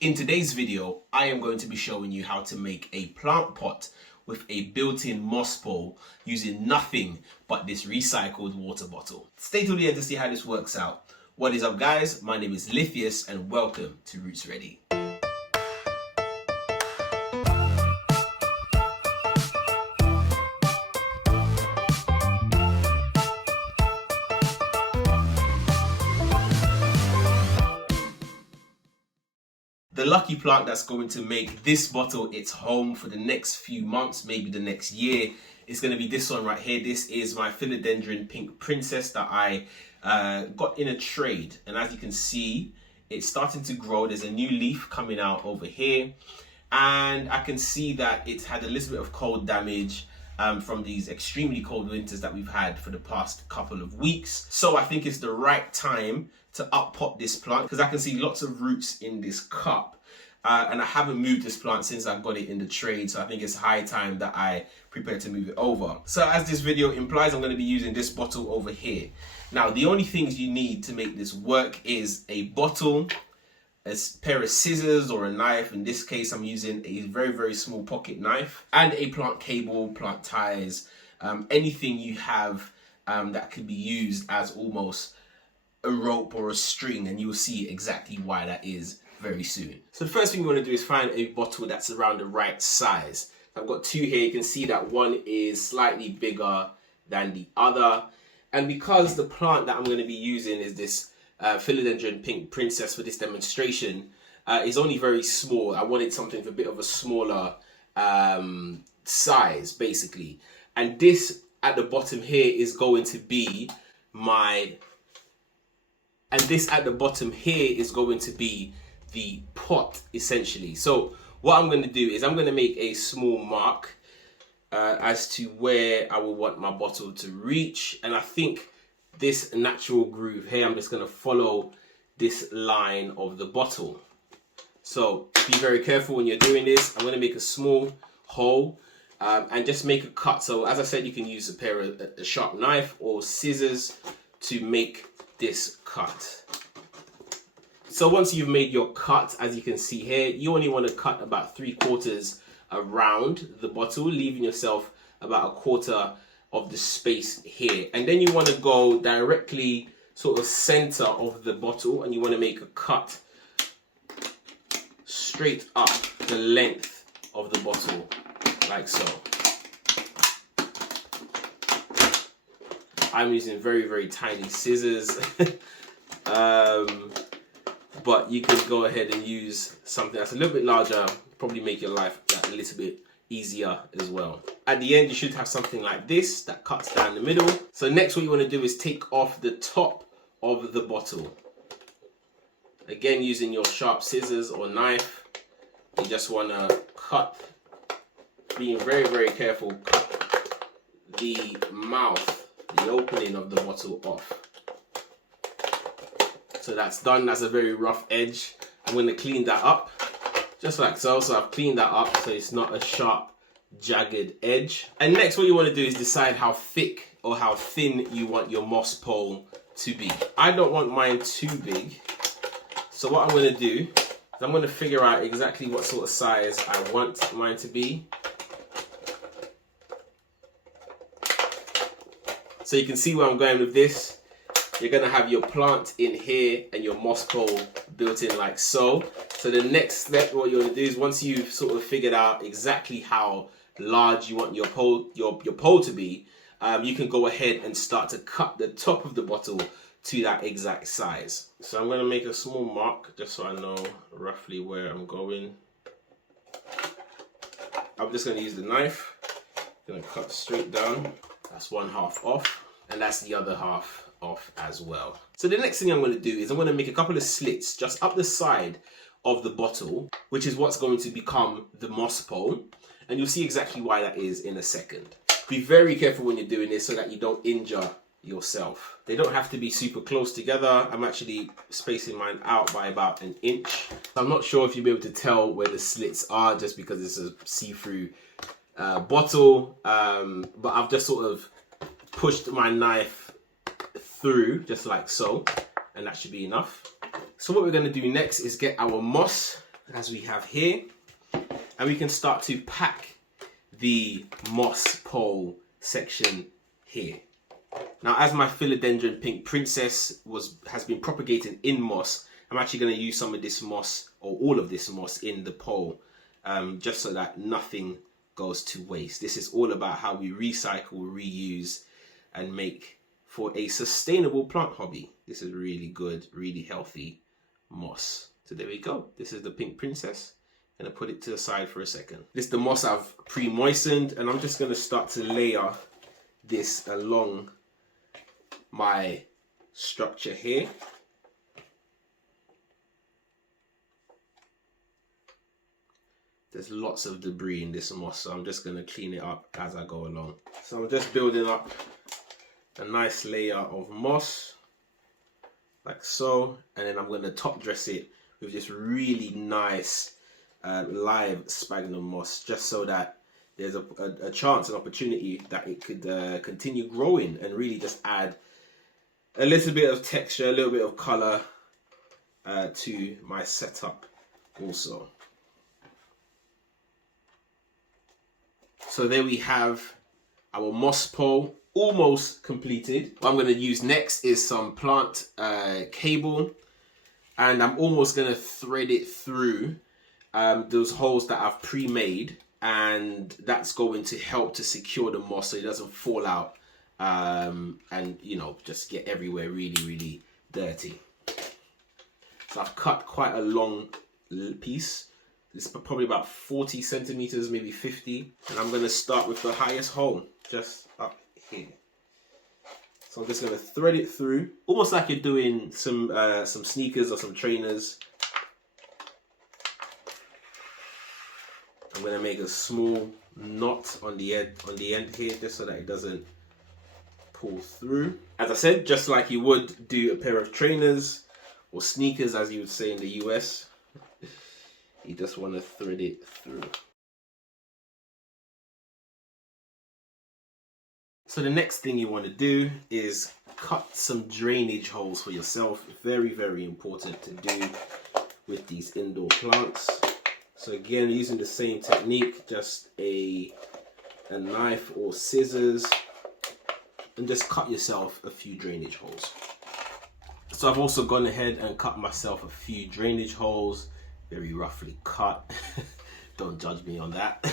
In today's video, I am going to be showing you how to make a plant pot with a built-in moss pole using nothing but this recycled water bottle. Stay till the end to see how this works out. What is up, guys? My name is Lithius and welcome to Roots Ready. The lucky plant that's going to make this bottle its home for the next few months, maybe the next year, is going to be this one right here. This is my Philodendron Pink Princess that I got in a trade. And as you can see, it's starting to grow. There's a new leaf coming out over here. And I can see that it's had a little bit of cold damage from these extremely cold winters that we've had for the past couple of weeks. So I think it's the right time to up-pot this plant because I can see lots of roots in this cup. And I haven't moved this plant since I got it in the trade, so I think it's high time that I prepare to move it over. So as this video implies, I'm going to be using this bottle over here. Now, the only things you need to make this work is a bottle, a pair of scissors or a knife. In this case, I'm using a very, very small pocket knife, and a plant cable, plant ties, anything you have that could be used as almost a rope or a string, and you'll see exactly why that is very soon. So the first thing you want to do is find a bottle that's around the right size. I've got two here. You can see that one is slightly bigger than the other, and because the plant that I'm going to be using is this Philodendron Pink Princess for this demonstration, is only very small. I wanted something with a bit of a smaller size, basically. And this at the bottom here is going to be the pot, essentially. So what I'm going to do is I'm going to make a small mark as to where I will want my bottle to reach. And I think this natural groove here, I'm just going to follow this line of the bottle. So be very careful when you're doing this. I'm going to make a small hole and just make a cut. So as I said, you can use a sharp knife or scissors to make this cut. So once you've made your cut, as you can see here, you only want to cut about 3/4 around the bottle, leaving yourself about 1/4 of the space here. And then you want to go directly sort of center of the bottle, and you want to make a cut straight up the length of the bottle, like so. I'm using very, very tiny scissors. But you can go ahead and use something that's a little bit larger, probably make your life a little bit easier as well. At the end, you should have something like this that cuts down the middle. So next, what you want to do is take off the top of the bottle. Again, using your sharp scissors or knife, you just want to cut, being very, very careful, cut the mouth, the opening of the bottle off. So that's done. That's a very rough edge. I'm going to clean that up just like so. So I've cleaned that up so it's not a sharp, jagged edge. And next, what you want to do is decide how thick or how thin you want your moss pole to be. I don't want mine too big. So what I'm going to do is I'm going to figure out exactly what sort of size I want mine to be. So you can see where I'm going with this. You're going to have your plant in here and your moss pole built in like so. So the next step, what you're going to do is once you've sort of figured out exactly how large you want your pole to be, you can go ahead and start to cut the top of the bottle to that exact size. So I'm going to make a small mark just so I know roughly where I'm going. I'm just going to use the knife. I'm going to cut straight down. That's 1/2 off, and that's the other half off as well. So the next thing I'm going to do is I'm going to make a couple of slits just up the side of the bottle, which is what's going to become the moss pole, and you'll see exactly why that is in a second. Be very careful when you're doing this so that you don't injure yourself. They don't have to be super close together. I'm actually spacing mine out by about 1 inch. I'm not sure if you'll be able to tell where the slits are just because it's a see-through bottle, but I've just sort of pushed my knife through just like so, and that should be enough. So what we're going to do next is get our moss as we have here, and we can start to pack the moss pole section here. Now, as my Philodendron Pink Princess has been propagated in moss, I'm actually going to use some of this moss, or all of this moss, in the pole, just so that nothing goes to waste. This is all about how we recycle, reuse, and make for a sustainable plant hobby. This is really good, really healthy moss. So there we go. This is the Pink Princess. I'm going to put it to the side for a second. This is the moss I've pre-moistened, and I'm just going to start to layer this along my structure here. There's lots of debris in this moss, so I'm just going to clean it up as I go along. So I'm just building up a nice layer of moss, like so, and then I'm going to top dress it with this really nice live sphagnum moss, just so that there's a chance, an opportunity that it could continue growing and really just add a little bit of texture, a little bit of color to my setup also. So there we have our moss pole almost completed. What I'm going to use next is some plant cable, and I'm almost going to thread it through those holes that I've pre-made, and that's going to help to secure the moss so it doesn't fall out and, you know, just get everywhere really dirty. So I've cut quite a long piece. It's probably about 40 centimeters, maybe 50. And I'm going to start with the highest hole, just up here. So I'm just going to thread it through, almost like you're doing some sneakers or some trainers. I'm going to make a small knot on the end here, just so that it doesn't pull through. As I said, just like you would do a pair of trainers or sneakers, as you would say in the US. You just want to thread it through. So the next thing you want to do is cut some drainage holes for yourself. Very important to do with these indoor plants. So again, using the same technique, just a knife or scissors, and just cut yourself a few drainage holes. So I've also gone ahead and cut myself a few drainage holes, very roughly cut. Don't judge me on that.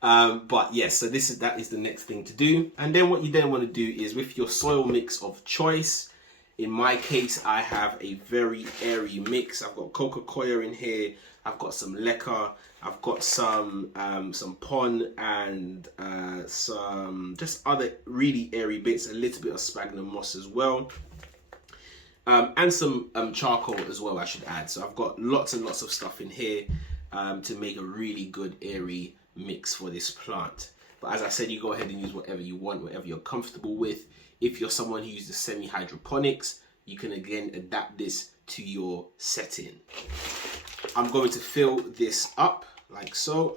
But yes, so that is the next thing to do. And then what you then want to do is, with your soil mix of choice, in my case, I have a very airy mix. I've got coca coir in here. I've got some leca. I've got some pon and some just other really airy bits. A little bit of sphagnum moss as well. And some charcoal as well, I should add. So I've got lots and lots of stuff in here to make a really good airy mix for this plant. But as I said, you go ahead and use whatever you want, whatever you're comfortable with. If you're someone who uses semi-hydroponics, you can again adapt this to your setting. I'm going to fill this up like so.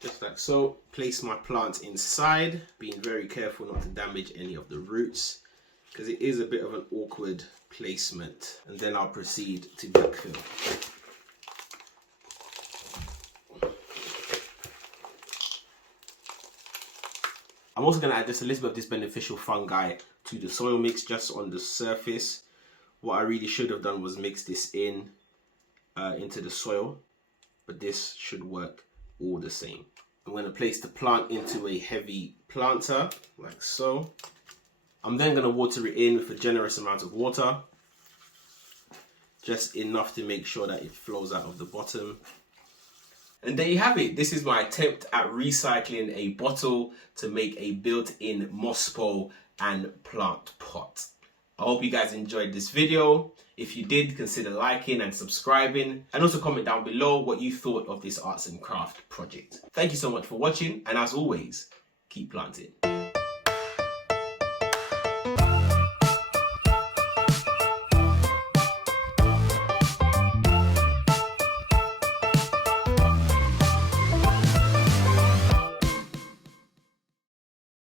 Just like so. Place my plants inside, being very careful not to damage any of the roots, because it is a bit of an awkward placement. And then I'll proceed to backfill. I'm also going to add just a little bit of this beneficial fungi to the soil mix, just on the surface. What I really should have done was mix this in into the soil, but this should work all the same. I'm going to place the plant into a heavy planter, like so. I'm then going to water it in with a generous amount of water, just enough to make sure that it flows out of the bottom. And there you have it. This is my attempt at recycling a bottle to make a built-in moss pole and plant pot. I hope you guys enjoyed this video. If you did, consider liking and subscribing, and also comment down below what you thought of this arts and craft project. Thank you so much for watching, and as always, keep planting.